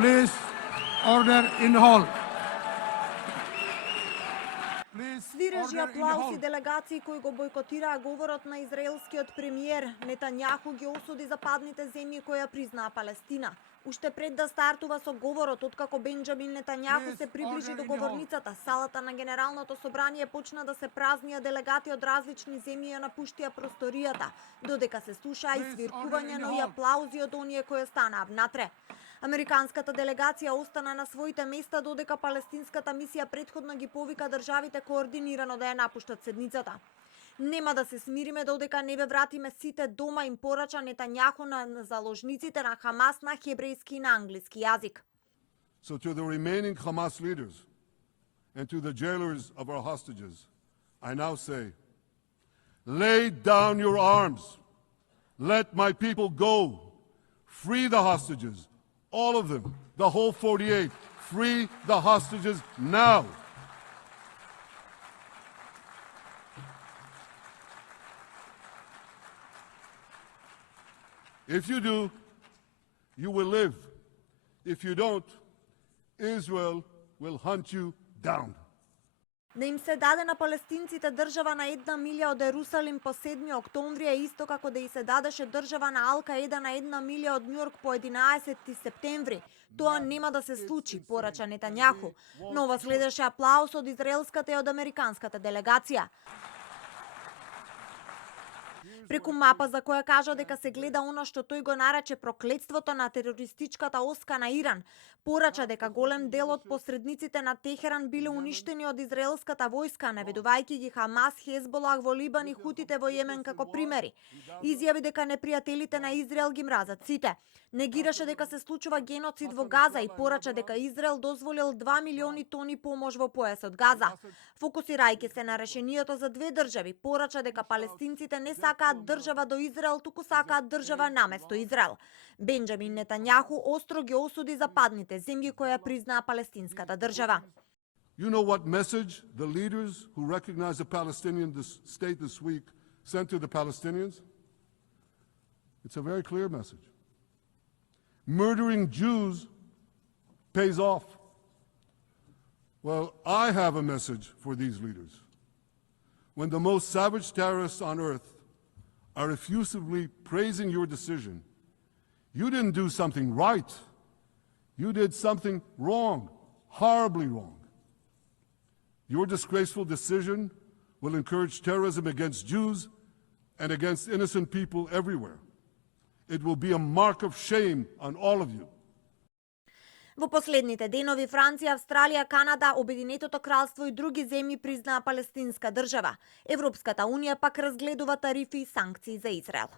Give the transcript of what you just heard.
Please, order in the hall. Свирежи аплаузи делегации кои го бойкотираа говорот на израелскиот премиер. Нетањаху ги осуди западните земји кои ја признаа Палестина. Уште пред да стартува со говорот, откако Бенџамин Нетањаху се приближи до говорницата, салата на Генералното собрание почна да се празни, а делегати од различни земји ја напуштија просторијата, додека се слушаа и свиркување, но и аплаузи од оние кои станаа внатре. Американската делегација остана на своите места, додека палестинската мисија претходно ги повика државите координирано да ја напуштат седницата. Нема да се смириме додека не ве вратиме сите дома, им порача Нетањаху на заложниците на Хамас на хебрејски и на англиски јазик. So to the remaining Hamas leaders and to the jailers of our hostages, I now say, lay down your arms. Let my people go. Free the hostages. All of them, the whole 48, free the hostages now. If you do, you will live. If you don't, Israel will hunt you down. Да им се даде на палестинците држава на 1 милја од Ерусалим по 7 октомври е исто како да и се дадеше држава на Ал-Каеда на 1 милја од Њујорк по 11 септември. Тоа нема да се случи, порача Нетањаху. Но ова следеше аплауз од израелската и од американската делегација. Преку мапа за која кажа дека се гледа она што тој го нарече проклетството на терористичката оска на Иран, порача дека голем дел од посредниците на Техеран биле уништени од израелската војска, наведувајќи ги Хамас, Хезболах во Либан и Хутите во Јемен како примери. Изјави дека непријателите на Израел ги мразат сите. Негираше дека се случува геноцид во Газа и порача дека Израел дозволил 2 милиони тони помош во појасот Газа. Фокусирајќи се на решението за две држави, порача дека палестинците не сакаат држава до Израел, туку сакаат држава наместо Израел. Бенџамин Нетањаху остро ги осуди западните земји кои ја признаа палестинската држава. You know what message the leaders who recognize the Palestinian state this week sent to the Palestinians? It's a very clear message. Murdering Jews pays off. Well, I have a message for these leaders. When the most savage terrorists on earth are effusively praising your decision, you didn't do something right. You did something wrong, horribly wrong. Your disgraceful decision will encourage terrorism against Jews and against innocent people everywhere. It will be a mark of shame on all of you. Во последните денови Франција, Австралија, Канада, Обединетото кралство и други земји признаа палестинска држава. Европската унија пак разгледува тарифи и санкции за Израел.